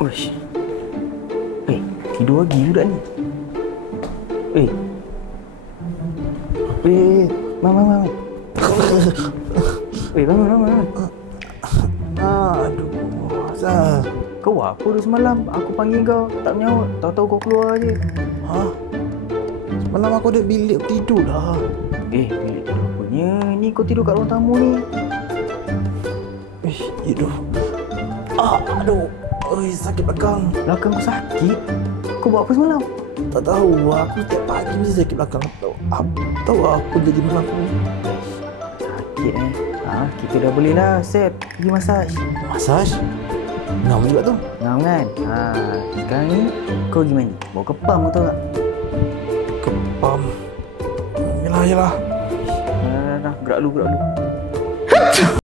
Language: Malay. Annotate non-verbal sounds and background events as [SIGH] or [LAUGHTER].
Uish. Eh, tidur lagi budak ni. Eh. Eh, eh, eh. Bangun. Eh, bangun, bangun, bangun. Aduh, Azhar. Kau apa tu semalam? Aku panggil kau, tak menyaut. Tahu-tahu kau keluar je. Ha? Semalam aku ada bilik tidur dah. Eh, bilik tidur punya. Ni kau tidur kat ruang tamu ni. Ish, hidup. Ah, aduh. Oi, sakit belakang. Belakang kau sakit. Kau buat apa semalam? Tak tahu, aku setiap pagi mesti sakit belakang. Tahu, ah, tahu apa jadi dengan aku? Sakit eh. Ha, kita dah boleh lah set. Pergi masaj. Masaj? Ngam juga tu. Ngam kan? Ha, sekarang ni kau pergi mandi. Bawa kepam kau tahu tak? Kepam. Yelah, yelah. Dah, dah, dah. Gerak lu, gerak lu. [LAUGHS]